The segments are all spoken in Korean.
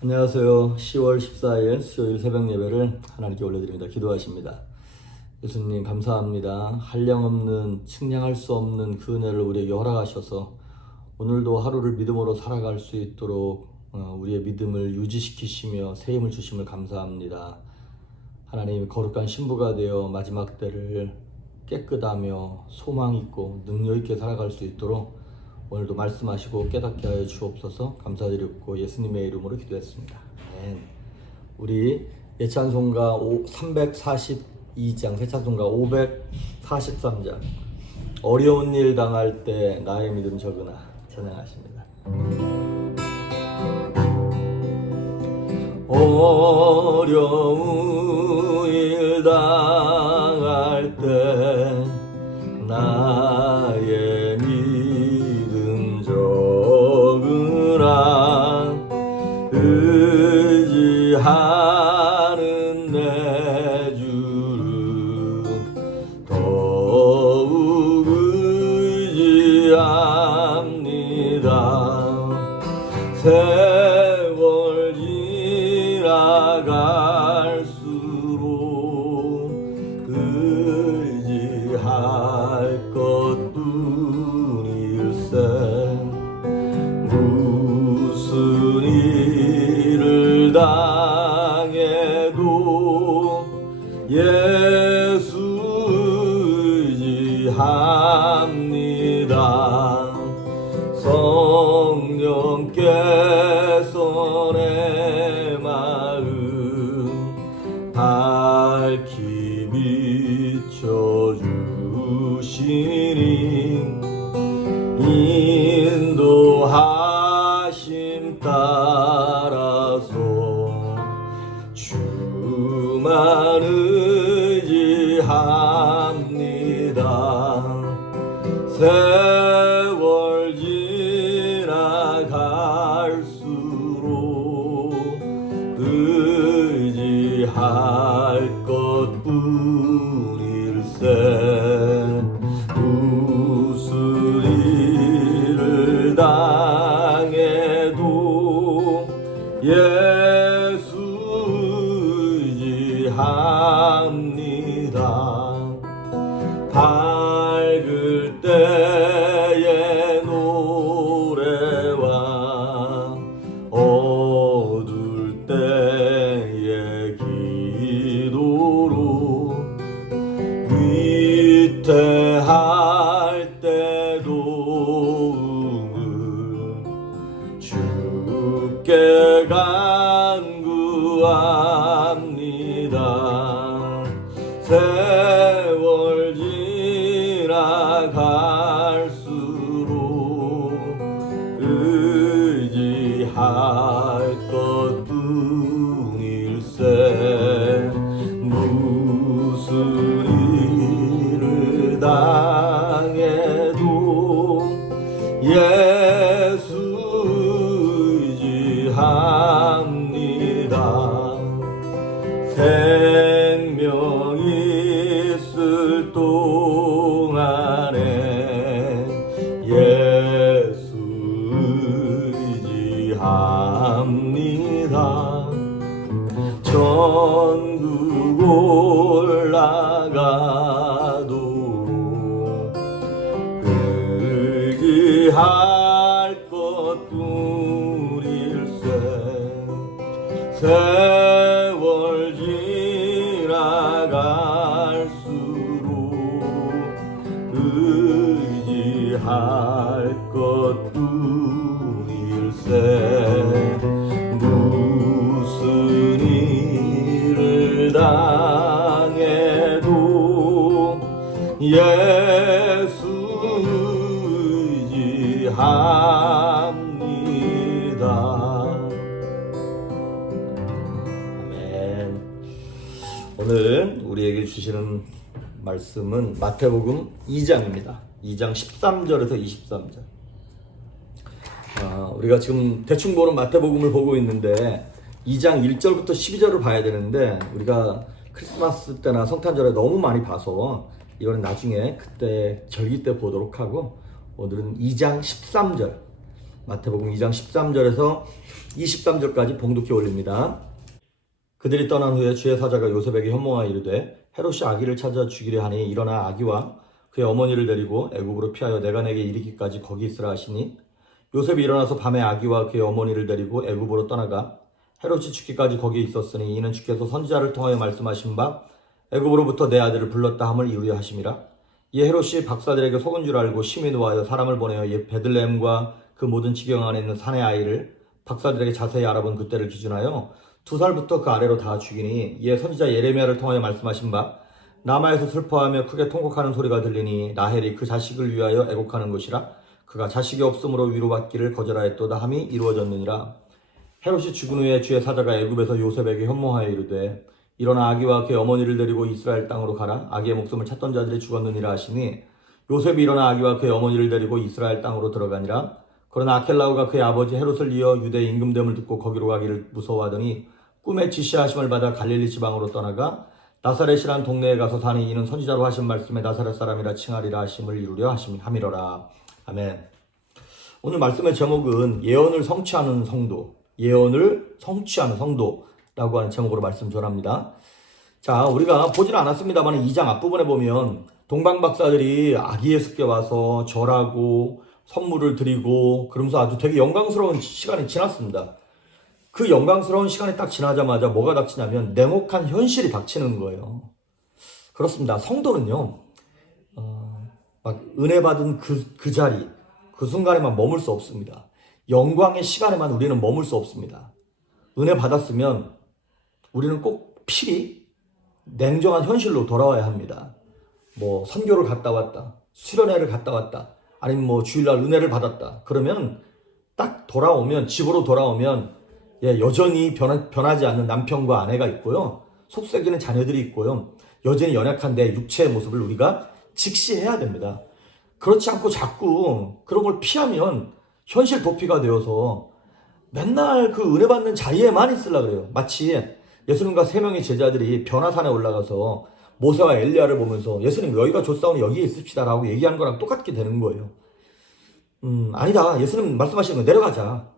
안녕하세요. 10월 14일 수요일 새벽 예배를 하나님께 올려드립니다. 기도하십니다. 예수님 감사합니다. 한량없는 측량할 수 없는 그 은혜를 우리에게 허락하셔서 오늘도 하루를 믿음으로 살아갈 수 있도록 우리의 믿음을 유지시키시며 새 힘을 주심을 감사합니다. 하나님, 거룩한 신부가 되어 마지막 때를 깨끗하며 소망 있고 능력 있게 살아갈 수 있도록 오늘도 말씀하시고 깨닫게 하여 주옵소서. 감사드리고 예수님의 이름으로 기도했습니다. 아멘. 우리 예찬송가 342장, 새찬송가 543장 어려운 일 당할 때 나의 믿음 적으나 찬양하십니다. 어려운 일 당할 때 나의 믿음 적으나 의지하는 내 주를 더욱 의지합니다. 세월 지나갈수록 의지할 것뿐일세. 무슨 일을 당해도 예수 의지합니다. 성령께서 내 마음 밝히 비춰주시니 인도하심 따라서 주만 의지합니다. 세월 지나갈수록 의지할 것뿐일세. 무슨 일을 당해도 예수 의지합니다. 밝을 때의 노래와 어두울 때의 기도로 위태할 때 도움을 주께 간구합니다. 세월 지나갈수록 의지할 것뿐일세. 무슨 일을 당해도 예수 의지합니다. 생명 있을 동안에 예수 의지합니다. 천국 올라가도 의지할 것뿐일세. 세월 지나갈수록 의지할 것뿐일세. 무슨 일을 당해도 예수 의지합니다. 아멘. 오늘 우리에게 주시는 말씀은 마태복음 2장입니다. 2장 13절에서 23절. 우리가 지금 대충 보는 마태복음을 보고 있는데 2장 1절부터 12절을 봐야 되는데 우리가 크리스마스 때나 성탄절에 너무 많이 봐서 이거는 나중에 그때 절기 때 보도록 하고 오늘은 2장 13절 마태복음 2장 13절에서 23절까지 봉독해 올립니다. 그들이 떠난 후에 주의 사자가 요셉에게 현몽하여 이르되 헤롯이 아기를 찾아 죽이려 하니 일어나 아기와 그의 어머니를 데리고 애굽으로 피하여 내가 내게 이르기까지 거기 있으라 하시니 요셉이 일어나서 밤에 아기와 그의 어머니를 데리고 애굽으로 떠나가 헤롯이 죽기까지 거기에 있었으니 이는 주께서 선지자를 통하여 말씀하신 바 애굽으로부터 내 아들을 불렀다 함을 이루려 하심이라. 이에 헤롯이 박사들에게 속은 줄 알고 심히 노하여 사람을 보내어 베들레헴과 그 모든 지경 안에 있는 산의 아이를 박사들에게 자세히 알아본 그때를 기준하여 2살부터 그 아래로 다 죽이니 이에 선지자 예레미야를 통하여 말씀하신 바 라마에서 슬퍼하며 크게 통곡하는 소리가 들리니 라헬이 그 자식을 위하여 애곡하는 것이라. 그가 자식이 없으므로 위로받기를 거절하였도다 함이 이루어졌느니라. 헤롯이 죽은 후에 주의 사자가 애굽에서 요셉에게 현몽하여 이르되 일어나 아기와 그의 어머니를 데리고 이스라엘 땅으로 가라. 아기의 목숨을 찾던 자들이 죽었느니라 하시니 요셉이 일어나 아기와 그의 어머니를 데리고 이스라엘 땅으로 들어가니라. 그러나 아켈라오가 그의 아버지 헤롯을 이어 유대 임금됨을 듣고 거기로 가기를 무서워하더니 꿈에 지시하심을 받아 갈릴리 지방으로 떠나가 나사렛이라는 동네에 가서 사니 이는 선지자로 하신 말씀에 나사렛 사람이라 칭하리라 하심을 이루려 함이러라. 아멘. 오늘 말씀의 제목은 예언을 성취하는 성도, 예언을 성취하는 성도라고 하는 제목으로 말씀 전합니다. 자, 우리가 보지는 않았습니다만 2장 앞부분에 보면 동방박사들이 아기 예수께 와서 절하고 선물을 드리고 그러면서 아주 되게 영광스러운 시간이 지났습니다. 그 영광스러운 시간이 딱 지나자마자 뭐가 닥치냐면 냉혹한 현실이 닥치는 거예요. 그렇습니다. 성도는요, 막 은혜 받은 그 자리, 그 순간에만 머물 수 없습니다. 영광의 시간에만 우리는 머물 수 없습니다. 은혜 받았으면 우리는 꼭 필히 냉정한 현실로 돌아와야 합니다. 뭐 선교를 갔다 왔다, 수련회를 갔다 왔다, 아니면 뭐 주일날 은혜를 받았다. 그러면 딱 돌아오면, 집으로 돌아오면 여전히 변하지 않는 남편과 아내가 있고요. 속썩이는 자녀들이 있고요. 여전히 연약한 내 육체의 모습을 우리가 직시해야 됩니다. 그렇지 않고 자꾸 그런 걸 피하면 현실 도피가 되어서 맨날 그 은혜 받는 자리에만 있으려고 그래요. 마치 예수님과 3명의 제자들이 변화산에 올라가서 모세와 엘리야를 보면서 예수님 여기가 좋사오니 여기에 있읍시다라고 얘기한 거랑 똑같게 되는 거예요. 아니다. 예수님 말씀하시는 거 내려가자.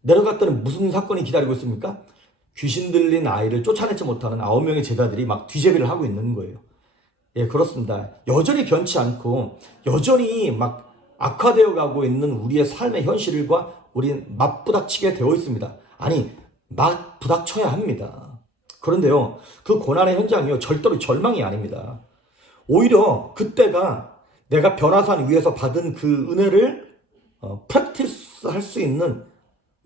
내려갔더니 무슨 사건이 기다리고 있습니까? 귀신 들린 아이를 쫓아내지 못하는 9명의 제자들이 막 뒤제비를 하고 있는 거예요. 예, 그렇습니다. 여전히 변치 않고 여전히 막 악화되어 가고 있는 우리의 삶의 현실과 우리는 맞부닥치게 되어 있습니다. 아니, 맞부닥쳐야 합니다. 그런데요, 그 고난의 현장이요, 절대로 절망이 아닙니다. 오히려 그때가 내가 변화산 위에서 받은 그 은혜를 프랙티스 할 수 있는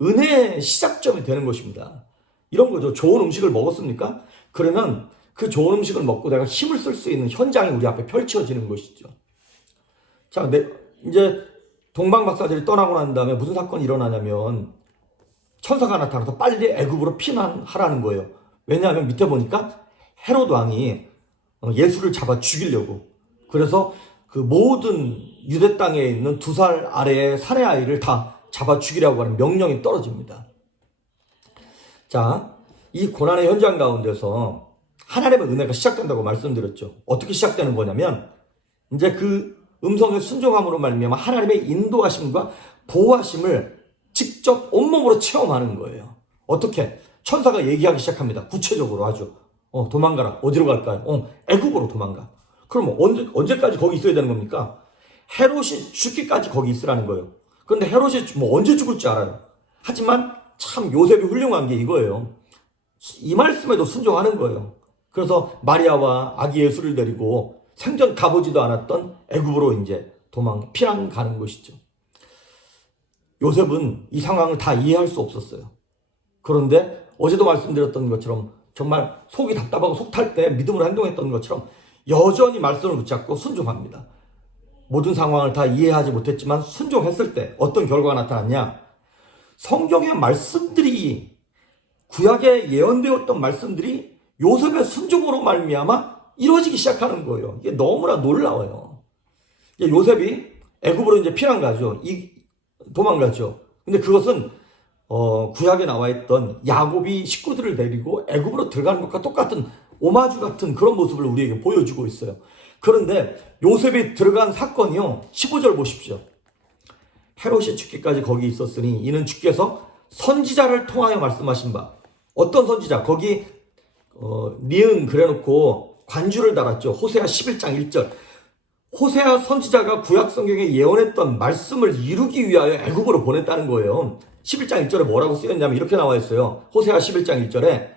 은혜의 시작점이 되는 것입니다. 이런 거죠. 좋은 음식을 먹었습니까? 그러면 그 좋은 음식을 먹고 내가 힘을 쓸 수 있는 현장이 우리 앞에 펼쳐지는 것이죠. 자, 이제 동방박사들이 떠나고 난 다음에 무슨 사건이 일어나냐면 천사가 나타나서 빨리 애굽으로 피난하라는 거예요. 왜냐하면 밑에 보니까 헤롯 왕이 예수를 잡아 죽이려고, 그래서 그 모든 유대 땅에 있는 2살 아래의 산의 아이를 다 잡아 죽이라고 하는 명령이 떨어집니다. 자, 이 고난의 현장 가운데서 하나님의 은혜가 시작된다고 말씀드렸죠. 어떻게 시작되는 거냐면 이제 그 음성의 순종함으로 말미암아 하나님의 인도하심과 보호하심을 직접 온몸으로 체험하는 거예요. 어떻게? 천사가 얘기하기 시작합니다. 구체적으로 아주. 도망가라. 어디로 갈까요? 애굽으로 도망가. 그럼 언제까지 거기 있어야 되는 겁니까? 헤롯이 죽기까지 거기 있으라는 거예요. 그런데 헤롯이 뭐 언제 죽을지 알아요. 하지만 참 요셉이 훌륭한 게 이거예요. 이 말씀에도 순종하는 거예요. 그래서 마리아와 아기 예수를 데리고 생전 가보지도 않았던 애굽으로 이제 피난 가는 것이죠. 요셉은 이 상황을 다 이해할 수 없었어요. 그런데 어제도 말씀드렸던 것처럼 정말 속이 답답하고 속 탈 때 믿음으로 행동했던 것처럼 여전히 말씀을 붙잡고 순종합니다. 모든 상황을 다 이해하지 못했지만 순종했을 때 어떤 결과가 나타났냐? 성경의 말씀들이, 구약에 예언되었던 말씀들이 요셉의 순종으로 말미암아 이루어지기 시작하는 거예요. 이게 너무나 놀라워요. 요셉이 애굽으로 이제 피난 가죠. 도망가죠. 근데 그것은 구약에 나와 있던 야곱이 식구들을 데리고 애굽으로 들어가는 것과 똑같은 오마주 같은 그런 모습을 우리에게 보여주고 있어요. 그런데 요셉이 들어간 사건이요, 15절 보십시오. 헤롯이 죽기까지 거기 있었으니 이는 주께서 선지자를 통하여 말씀하신 바. 어떤 선지자? 거기 니은 그래놓고 관주를 달았죠. 호세아 11장 1절. 호세아 선지자가 구약 성경에 예언했던 말씀을 이루기 위하여 애굽으로 보냈다는 거예요. 11장 1절에 뭐라고 쓰였냐면 이렇게 나와 있어요. 호세아 11장 1절에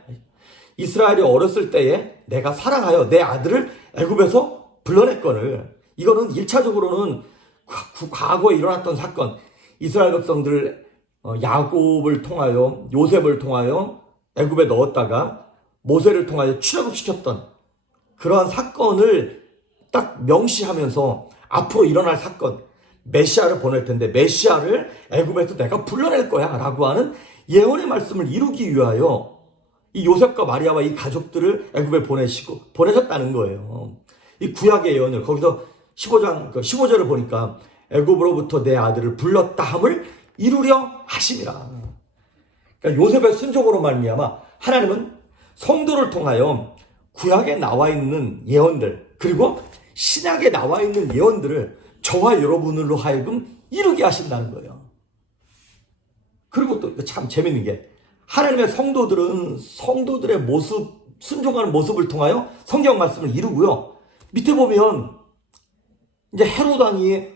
이스라엘이 어렸을 때에 내가 사랑하여 내 아들을 애굽에서 불러냈거늘. 이거는 1차적으로는 과거에 일어났던 사건. 이스라엘 백성들을 야곱을 통하여 요셉을 통하여 애굽에 넣었다가 모세를 통하여 출애굽시켰던 그러한 사건을 딱 명시하면서 앞으로 일어날 사건, 메시아를 보낼 텐데 메시아를 애굽에서 내가 불러낼 거야 라고 하는 예언의 말씀을 이루기 위하여 이 요셉과 마리아와 이 가족들을 애굽에 보내셨다는 거예요. 이 구약의 예언을 거기서 15절을 보니까 애굽으로부터 내 아들을 불렀다 함을 이루려 하심이라. 그러니까 요셉의 순종으로 말미암아 하나님은 성도를 통하여 구약에 나와 있는 예언들 그리고 신약에 나와 있는 예언들을 저와 여러분으로 하여금 이루게 하신다는 거예요. 그리고 또 참 재밌는 게 하나님의 성도들은 성도들의 모습, 순종하는 모습을 통하여 성경 말씀을 이루고요. 밑에 보면 이제 헤롯 왕이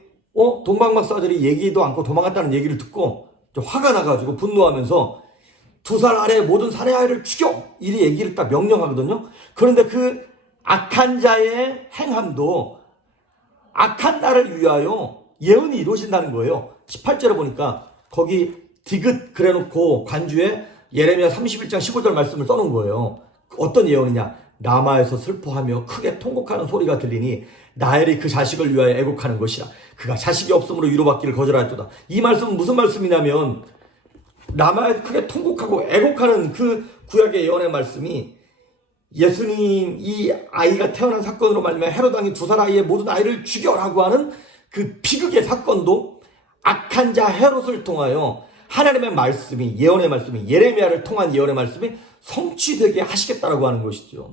동방박사들이 얘기도 않고 도망갔다는 얘기를 듣고 화가 나가지고 분노하면서 2살 아래 모든 살해아이를 죽여! 이 얘기를 딱 명령하거든요. 그런데 그 악한 자의 행함도 악한 날을 위하여 예언이 이루어진다는 거예요. 18절에 보니까 거기 디귿 그래놓고 관주에 예레미야 31장 15절 말씀을 써놓은 거예요. 어떤 예언이냐? 라마에서 슬퍼하며 크게 통곡하는 소리가 들리니 라헬이 그 자식을 위하여 애곡하는 것이라. 그가 자식이 없으므로 위로받기를 거절하였도다. 이 말씀은 무슨 말씀이냐면 라마에서 크게 통곡하고 애곡하는 그 구약의 예언의 말씀이 예수님 이 아이가 태어난 사건으로 말미암아 헤롯 왕이 2살 아이의 모든 아이를 죽여라고 하는 그 비극의 사건도 악한 자 헤롯을 통하여 하나님의 말씀이 예언의 말씀이 예레미야를 통한 예언의 말씀이 성취되게 하시겠다라고 하는 것이죠.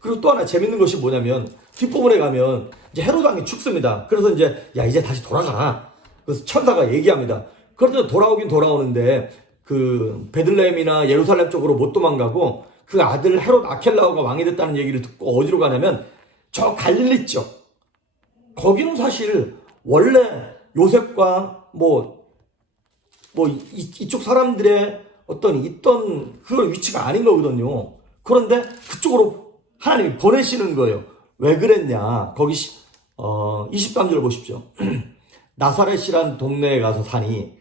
그리고 또 하나 재밌는 것이 뭐냐면 뒷부분에 가면 이제 헤롯 왕이 죽습니다. 그래서 이제 다시 돌아가. 그래서 천사가 얘기합니다. 그런데 돌아오긴 돌아오는데 그 베들레헴이나 예루살렘 쪽으로 못 도망가고 그 아들 헤롯 아켈라오가 왕이 됐다는 얘기를 듣고 어디로 가냐면 저 갈릴리 쪽. 거기는 사실 원래 요셉과 이쪽 사람들의 있던 그런 위치가 아닌 거거든요. 그런데 그쪽으로 하나님이 보내시는 거예요. 왜 그랬냐? 거기 23절 보십시오. 나사렛이란 동네에 가서 사니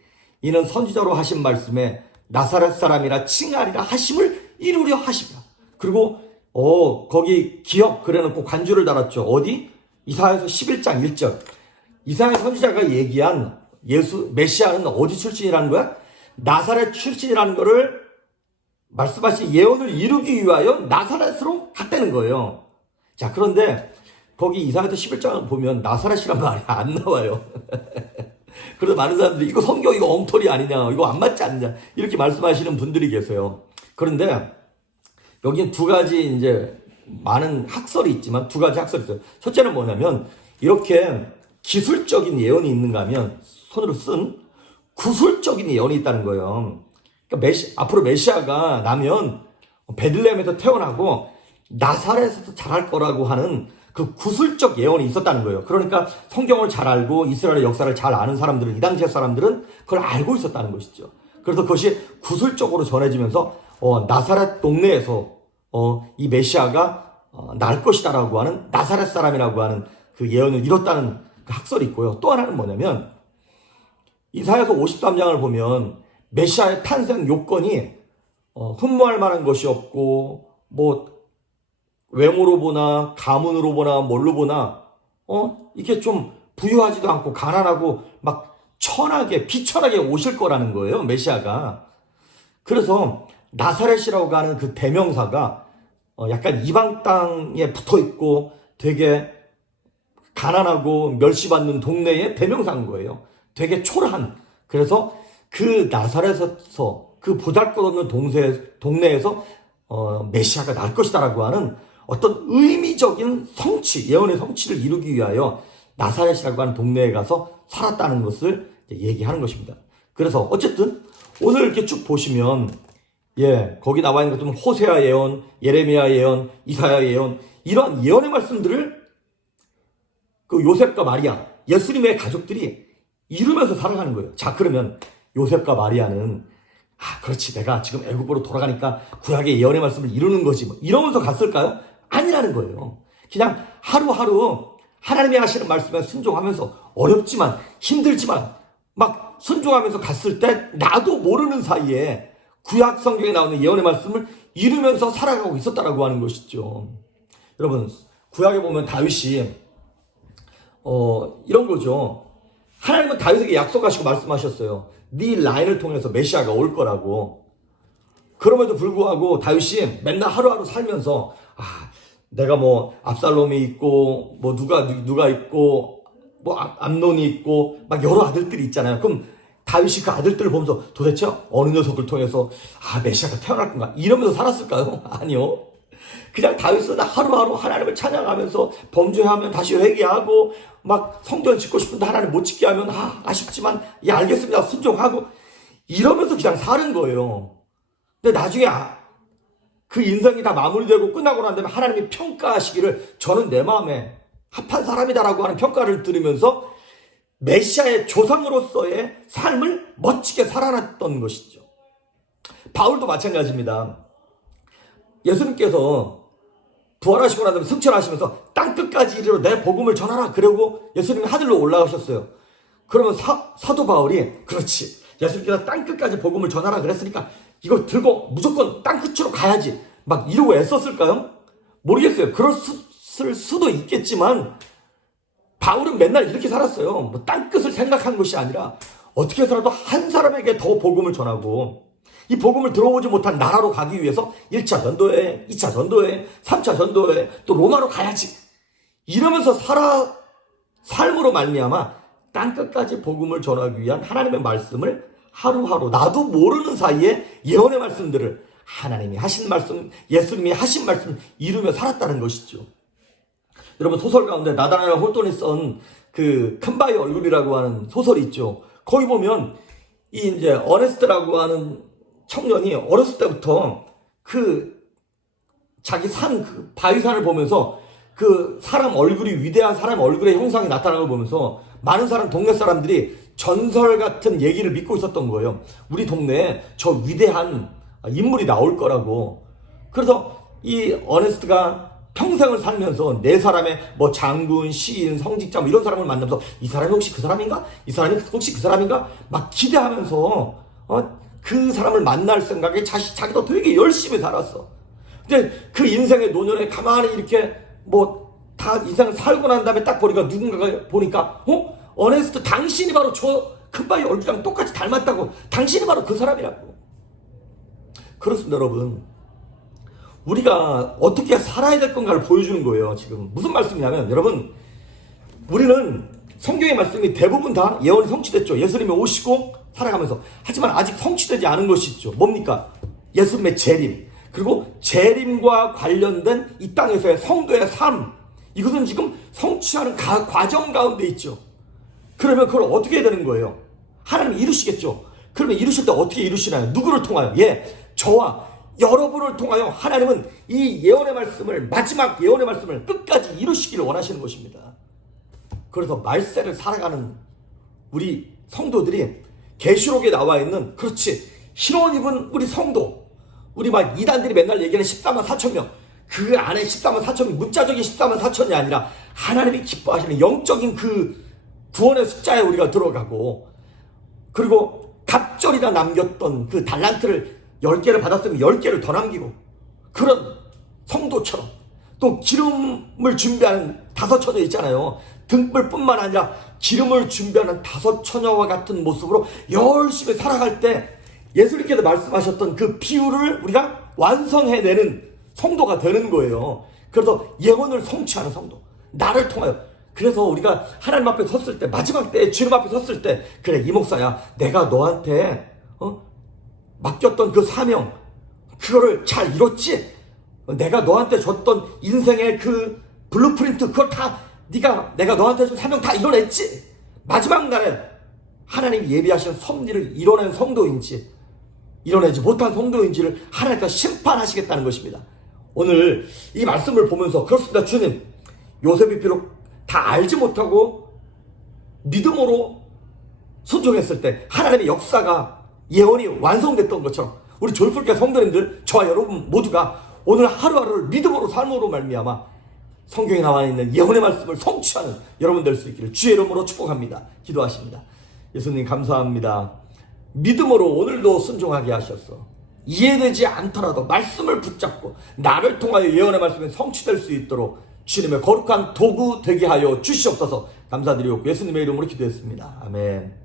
이는 선지자로 하신 말씀에 나사렛 사람이라 칭하리라 하심을 이루려 하십니다. 그리고 거기 기억 그래놓고 관주를 달았죠. 어디? 이사야서 11장 1절. 이사야 선지자가 얘기한 메시아는 어디 출신이라는 거야? 나사렛 출신이라는 거를 말씀하신 예언을 이루기 위하여 나사렛으로 갔다는 거예요. 자, 그런데 거기 이사야서 11장을 보면 나사렛이란 말이 안 나와요. 그래서 많은 사람들이 이거 성경 이거 엉터리 아니냐, 이거 안 맞지 않냐 이렇게 말씀하시는 분들이 계세요. 그런데 여기는 두 가지 많은 학설이 있지만 두 가지 학설이 있어요. 첫째는 뭐냐면 이렇게 기술적인 예언이 있는가 하면 손으로 쓴 구술적인 예언이 있다는 거예요. 그러니까 앞으로 메시아가 나면 베들레헴에서 태어나고 나사렛에서 자랄 거라고 하는 그 구술적 예언이 있었다는 거예요. 그러니까 성경을 잘 알고 이스라엘의 역사를 잘 아는 사람들은 이 당시의 사람들은 그걸 알고 있었다는 것이죠. 그래서 그것이 구술적으로 전해지면서 나사렛 동네에서 이 메시아가 날 것이다라고 하는 나사렛 사람이라고 하는 그 예언을 이뤘다는 그 학설이 있고요. 또 하나는 뭐냐면 이사야서 53장을 보면 메시아의 탄생 요건이 흠모할 만한 것이 없고 외모로 보나 가문으로 보나 뭘로 보나 이게 좀 부유하지도 않고 가난하고 막 비천하게 오실 거라는 거예요, 메시아가. 그래서 나사렛이라고 하는 그 대명사가 약간 이방 땅에 붙어 있고 되게 가난하고 멸시받는 동네의 대명사인 거예요. 되게 초라한. 그래서 그 나사렛에서 그 보잘것없는 동네에서 메시아가 날 것이다라고 하는 어떤 의미적인 성취, 예언의 성취를 이루기 위하여 나사렛이라고 하는 동네에 가서 살았다는 것을 얘기하는 것입니다. 그래서 어쨌든 오늘 이렇게 쭉 보시면 거기 나와 있는 것들은 호세아 예언, 예레미야 예언, 이사야 예언, 이러한 예언의 말씀들을 그 요셉과 마리아, 예수님의 가족들이 이루면서 살아가는 거예요. 자, 그러면 요셉과 마리아는 그렇지, 내가 지금 애굽으로 돌아가니까 구약의 예언의 말씀을 이루는 거지 뭐 이러면서 갔을까요? 아니라는 거예요. 그냥 하루하루 하나님이 하시는 말씀에 순종하면서 어렵지만 힘들지만 막 순종하면서 갔을 때 나도 모르는 사이에 구약 성경에 나오는 예언의 말씀을 이루면서 살아가고 있었다라고 하는 것이죠. 여러분, 구약에 보면 다윗이 이런 거죠. 하나님은 다윗에게 약속하시고 말씀하셨어요. 네 라인을 통해서 메시아가 올 거라고. 그럼에도 불구하고 다윗이 맨날 하루하루 살면서 내가 뭐 압살롬이 있고 뭐 누가 있고 뭐 암논이 있고 막 여러 아들들이 있잖아요. 그럼 다윗이 그 아들들을 보면서 도대체 어느 녀석을 통해서 메시아가 태어날 건가 이러면서 살았을까요? 아니요. 그냥 다윗은 하루하루 하나님을 찬양하면서 범죄하면 다시 회개하고 막 성전 짓고 싶은데 하나님 못 짓게 하면 아쉽지만 알겠습니다 순종하고 이러면서 그냥 사는 거예요. 근데 나중에 그 인생이 다 마무리되고 끝나고 난 다음에 하나님이 평가하시기를 저는 내 마음에 합한 사람이다라고 하는 평가를 들으면서 메시아의 조상으로서의 삶을 멋지게 살아났던 것이죠. 바울도 마찬가지입니다. 예수님께서 부활하시고 난 다음에 승천하시면서 땅끝까지 이르러 내 복음을 전하라 그러고 예수님이 하늘로 올라가셨어요. 그러면 사도 바울이 그렇지, 예수님께서 땅끝까지 복음을 전하라 그랬으니까 이걸 들고 무조건 땅끝으로 가야지 막 이러고 애썼을까요? 모르겠어요. 그랬을 수도 있겠지만 바울은 맨날 이렇게 살았어요. 뭐 땅끝을 생각한 것이 아니라 어떻게 해서라도 한 사람에게 더 복음을 전하고 이 복음을 들어오지 못한 나라로 가기 위해서 1차 전도회, 2차 전도회, 3차 전도회, 또 로마로 가야지 이러면서 삶으로 말미암아 땅끝까지 복음을 전하기 위한 하나님의 말씀을 하루하루 나도 모르는 사이에 예언의 말씀들을 하나님이 하신 말씀, 예수님이 하신 말씀 이루며 살았다는 것이죠. 여러분, 소설 가운데 나다나엘 홀턴이 쓴 그 큰바위 얼굴이라고 하는 소설이 있죠. 거기 보면 이제 어네스트라고 하는 청년이 어렸을 때부터 그 자기 그 바위산을 보면서 그 사람 얼굴이 위대한 사람 얼굴의 형상이 나타나는 걸 보면서 많은 동네 사람들이 전설 같은 얘기를 믿고 있었던 거예요. 우리 동네에 저 위대한 인물이 나올 거라고. 그래서 이 어네스트가 평생을 살면서 네 사람의 뭐 장군, 시인, 성직자 뭐 이런 사람을 만나면서 이 사람이 혹시 그 사람인가? 이 사람이 혹시 그 사람인가? 막 기대하면서 그 사람을 만날 생각에 자기도 되게 열심히 살았어. 근데 그 인생의 노년에 가만히 이렇게 뭐 다 인생을 살고 난 다음에 딱 보니까 누군가가 보니까 어네스트 당신이 바로 저 큰바위 얼굴이랑 똑같이 닮았다고. 당신이 바로 그 사람이라고. 그렇습니다, 여러분. 우리가 어떻게 살아야 될 건가를 보여주는 거예요. 지금 무슨 말씀이냐면 여러분, 우리는 성경의 말씀이 대부분 다 예언이 성취됐죠. 예수님이 오시고 살아가면서. 하지만 아직 성취되지 않은 것이 있죠. 뭡니까? 예수님의 재림, 그리고 재림과 관련된 이 땅에서의 성도의 삶, 이것은 지금 성취하는 과정 가운데 있죠. 그러면 그걸 어떻게 해야 되는 거예요? 하나님이 이루시겠죠. 그러면 이루실 때 어떻게 이루시나요? 누구를 통하여? 저와 여러분을 통하여 하나님은 이 예언의 말씀을, 마지막 예언의 말씀을 끝까지 이루시기를 원하시는 것입니다. 그래서 말세를 살아가는 우리 성도들이 계시록에 나와 있는, 그렇지, 흰옷 입은 우리 성도, 우리 막 이단들이 맨날 얘기하는 14만 4천 명, 그 안에 14만 4천이 문자적인 14만 4천이 아니라 하나님이 기뻐하시는 영적인 그 구원의 숫자에 우리가 들어가고, 그리고 갑절이나 남겼던 그 달란트를 10개를 받았으면 10개를 더 남기고, 그런 성도처럼 또 기름을 준비하는 5 처녀 있잖아요. 등불뿐만 아니라 기름을 준비하는 5 처녀와 같은 모습으로 열심히 살아갈 때 예수님께서 말씀하셨던 그 비유를 우리가 완성해내는 성도가 되는 거예요. 그래서 예언을 성취하는 성도, 나를 통하여. 그래서 우리가 하나님 앞에 섰을 때, 마지막 때에 주님 앞에 섰을 때, 그래 이 목사야, 내가 너한테 맡겼던 그 사명, 그거를 잘 이뤘지? 내가 너한테 줬던 인생의 그 블루프린트, 그걸 다 내가 너한테 준 사명 다 이뤄냈지? 마지막 날에 하나님이 예비하신 섭리를 이뤄낸 성도인지 이뤄내지 못한 성도인지를 하나님께서 심판하시겠다는 것입니다. 오늘 이 말씀을 보면서 그렇습니다. 주님, 요셉이 비록 다 알지 못하고 믿음으로 순종했을 때 하나님의 역사가 예언이 완성됐던 것처럼 우리 조이풀교회 성도님들, 저와 여러분 모두가 오늘 하루하루를 믿음으로 삶으로 말미암아 성경에 나와 있는 예언의 말씀을 성취하는 여러분 될 수 있기를 주의 이름으로 축복합니다. 기도하십니다. 예수님 감사합니다. 믿음으로 오늘도 순종하게 하셨어. 이해되지 않더라도 말씀을 붙잡고 나를 통하여 예언의 말씀이 성취될 수 있도록 주님의 거룩한 도구 되게 하여 주시옵소서. 감사드리고 예수님의 이름으로 기도했습니다. 아멘.